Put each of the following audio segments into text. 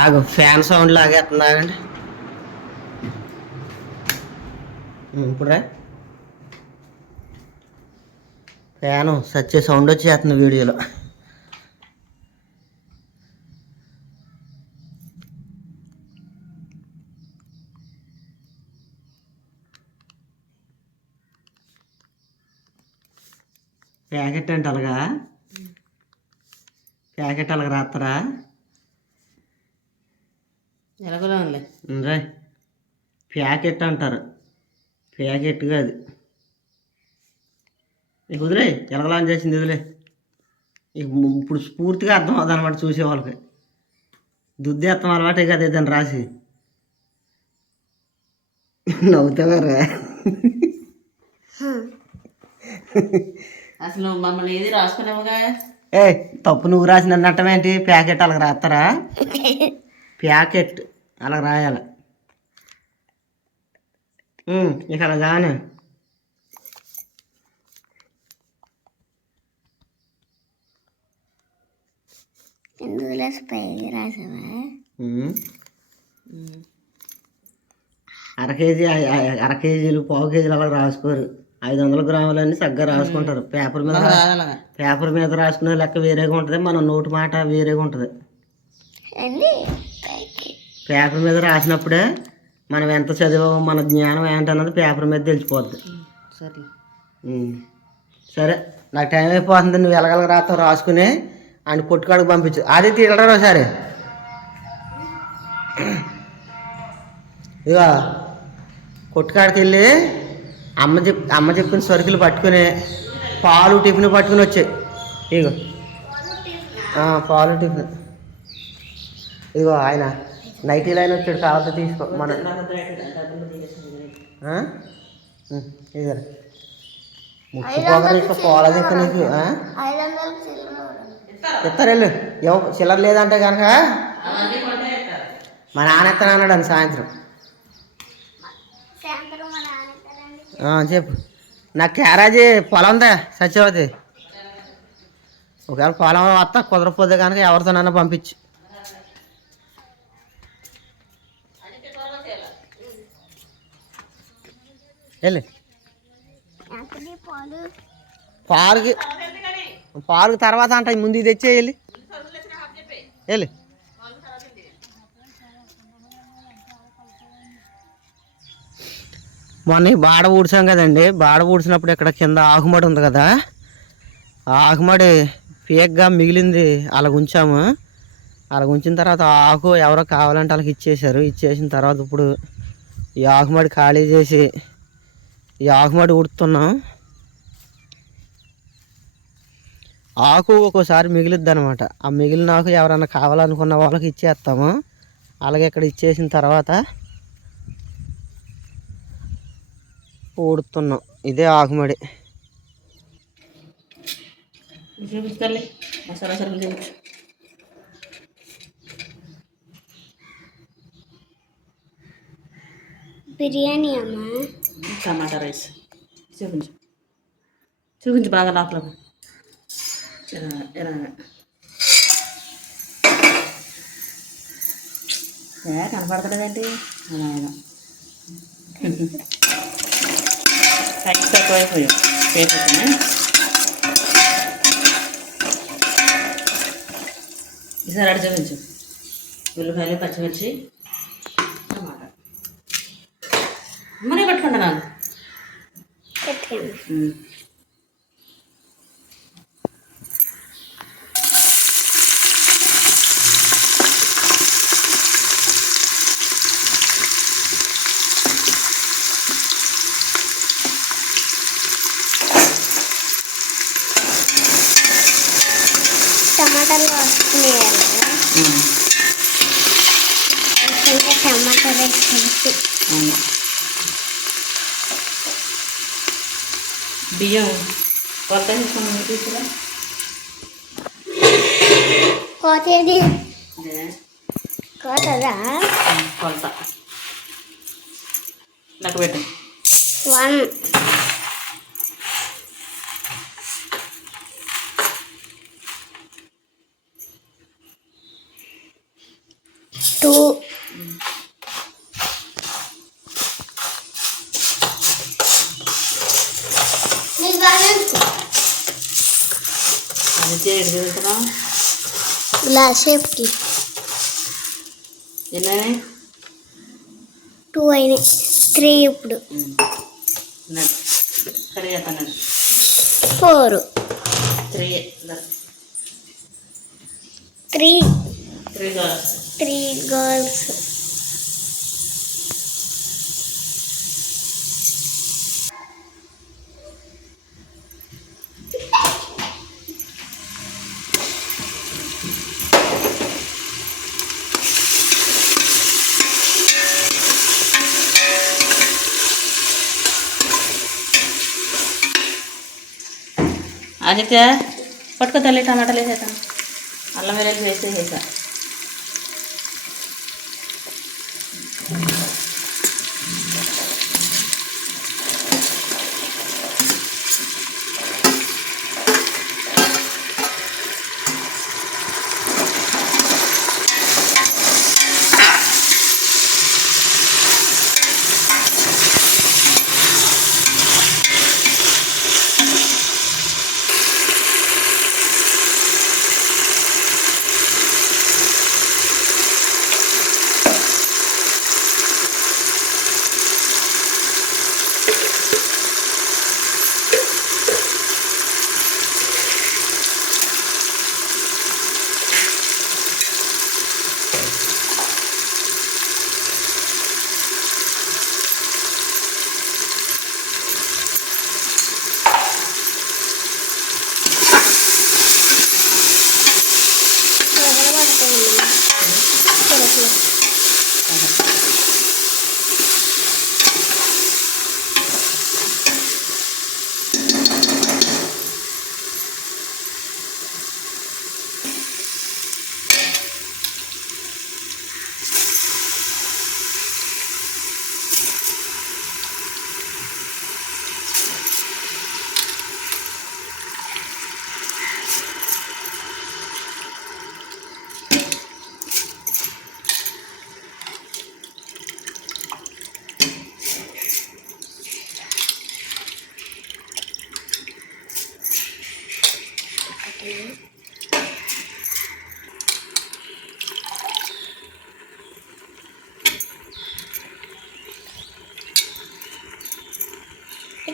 ఆగు fan sound లాగేస్తుందాగండి ఇప్పుడే fan సచ్చే sound వచ్చేస్తుంది వీడియోలో. ప్యాకెట్ అంటే అలాగా? ప్యాకెట్ అలాగ రాస్తారా ఎలాగోలా ఉంది. రే ప్యాకెట్ అంటారు. ప్యాకెట్ కాదు. నీకు వదిలే ఎలగలా చేసింది వదిలే. ఇప్పుడు పూర్తిగా అర్థం అవుతుంది అనమాట చూసే వాళ్ళకి. దుద్దేత్తం అలవాటే కదా ఏదైనా రాసి. నవ్వుతావారా? అసలు మమ్మల్ని ఏది రాసుకున్నావుగా ఏ తప్పు నువ్వు రాసిన అన్నట్టమేంటి ప్యాకెట్ అలాగ రాస్తారా? ప్యాకెట్ అలా రాయాలి. అలా కాను ఇందులో రాసావా. అర కేజీ అర కేజీలు పావు కేజీలు అలా రాసుకోరు. ఐదు వందల గ్రాములన్నీ చక్కగా రాసుకుంటారు. పేపర్ మీద పేపర్ మీద రాసుకునే లెక్క వేరేగా ఉంటుంది. మన నోటి మాట వేరేగా ఉంటుంది. పేపర్ మీద రాసినప్పుడే మనం ఎంత చదివామో మన జ్ఞానం ఏంటన్నది పేపర్ మీద తెలిసిపోద్ది. సరే. సరే నాకు టైం అయిపోతుంది నువ్వు ఎలగలగ రాస్తావు రాసుకుని ఆయన కొట్టుకాడికి పంపించు. అది తీయడరా ఒకసారి? ఇక కొట్టుకాడికి వెళ్ళి అమ్మ చెప్ అమ్మ చెప్పిన సరుకులు పట్టుకుని పాలు టిఫిన్ పట్టుకుని వచ్చాయి ఇగో పాలు టిఫిన్. ఇదిగో ఆయన. నైటీ లైన్ వచ్చాడు కావాలంటే తీసుకో మన ఆ? ఉమ్, నీకు ఇస్తారు వెళ్ళు ఎవ చిల్లర లేదంటే కనుక మా నాన్న ఇస్తాను అన్నాడు సాయంత్రం. చెప్పు. నాకు క్యారేజీ పొలం ఉందా సత్యవతి? ఒకవేళ పొలం వస్తా కుదరపోతే కనుక ఎవరితోనైనా పంపించు. వెళ్ళి. పార్క్. పార్క్ తర్వాత అంట ముందు ఇది తెచ్చే వెళ్ళి. వెళ్ళి. మొన్న బాడ ఊడ్చాం కదండి. బాడ ఊడ్చినప్పుడు ఇక్కడ కింద ఆకుమడి ఉంది కదా. ఆ ఆకుమడి పేగ్గా మిగిలింది. అలా ఉంచాము. అలా ఉంచిన తర్వాత ఆకు ఎవరో కావాలంటే వాళ్ళకి ఇచ్చేశారు. ఇచ్చేసిన తర్వాత ఇప్పుడు ఈ ఆకుమడి ఖాళీ చేసి ఈ ఆకుమడి ఉడుతున్నాం. ఆకు ఒక్కోసారి మిగిలిద్ది అనమాట ఆ మిగిలిన ఆకు ఎవరైనా కావాలనుకున్న వాళ్ళకి ఇచ్చేస్తాము. అలాగే ఇక్కడ ఇచ్చేసిన తర్వాత ఊడుతున్నాం. ఇదే ఆకుమడి. బిర్యానీ అమ్మా. Tomato rice. చూపించు. చూపించు బాగా లోపల. ఇలా ఇలా ఏ కనపడతలేదేంటి? అలాగా రైస్ తక్కువైపోయావు ఈసారి అడిచి చూపించు. ఉల్లిపాయలు పచ్చిమిర్చి టమాటా మరీ పట్టుకుంటా నాకు. పెట్టండి. ఉమ్. టమాటాలు వస్తున్నాయి? కదా ఉమ్. ఇంకా టమాటా రైస్ కలిపి అవును. బియ్యం కొత్త తీసుకుని తీసుకురా. కోతేది కొలత నాకు పెట్టు. వన్ టూ చదువుతున్నాం గ్లాస్ సేఫ్టీ. ఎన్నైనా? టూ అయినాయి. త్రీ ఇప్పుడు. Four. Three three. Three girls. Aditya పట్టుకో తల్లి టమాటాలు వేసేసాను అల్లం వెల్లుల్లి వేసి వేసా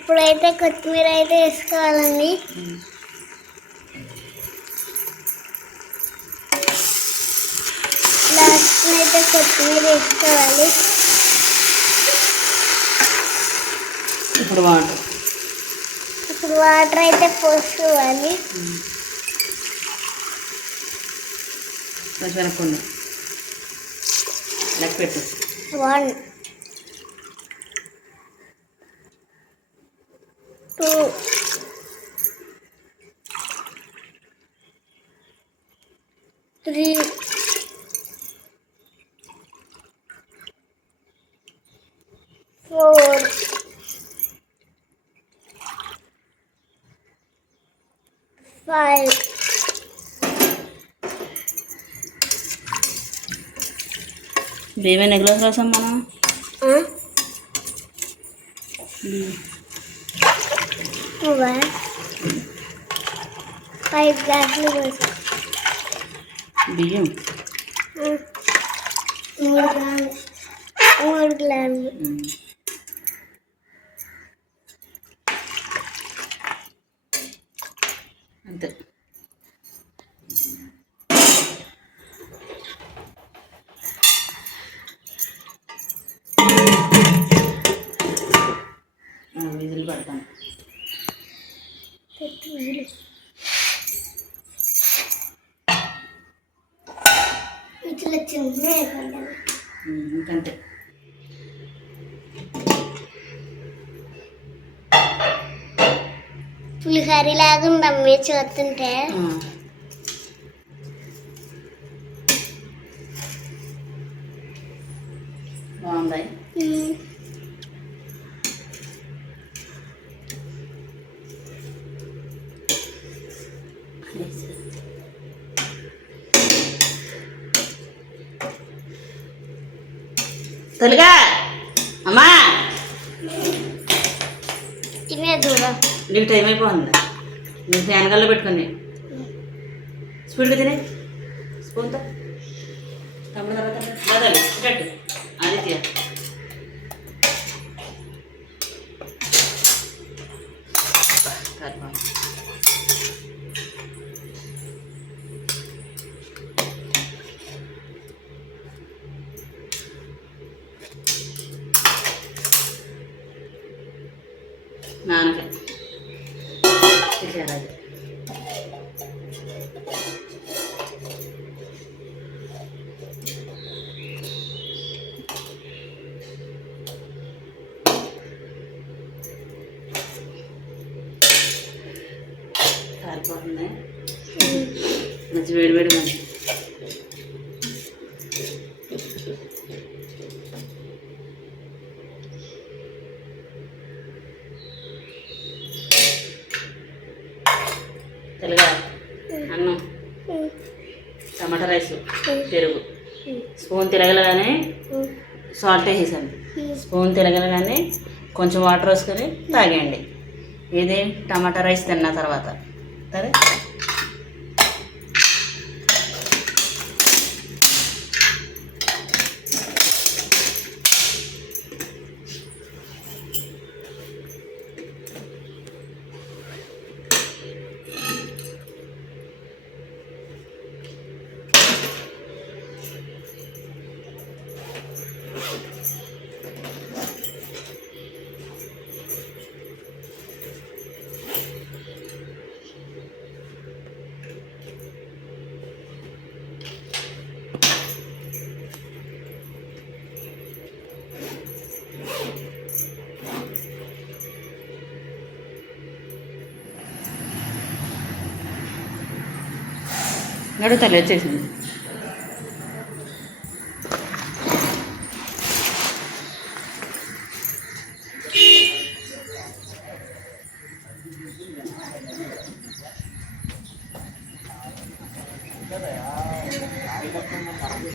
ఇప్పుడైతే కొత్తిమీర అయితే వేసుకోవాలండి. లాస్ట్ అయితే కొత్తిమీర వేసుకోవాలి. ఇప్పుడు బాగుంటుంది ఇప్పుడు వాటర్ అయితే పోసుకోవాలి. వెనక్కుంది లెక్క పెట్టు. One. Two three four five బియ్యం ఎన్ని గ్లాసులు రాసాం हुआ है। पाइप ग्लास में बियम और ग्लास और ग्लास हम्म। ఉందమ్మే చూస్తుంటే. బాగుంది. తొలిగా అమ్మా. దూరం. నీకు టైం అయిపోతుంది నీకు వెనకాలలో పెట్టుకుని. స్పీడ్గా తినే. స్పూన్తో. తమ్ముడు తర్వాత వదలు గట్టు ఆదిత్య. కర్మ. నాన్నకి ఇచ్చారు అది కారిపోతుంది మంచి వేడి వేడిగా ఉంది సాల్ట్ వేసేసాను స్పూన్ తిరగలగానే కొంచెం వాటర్ వేసుకొని తాగేయండి. ఇది టమాటా రైస్ తిన్న తర్వాత. సరే? నడుగుతాను వచ్చేసింది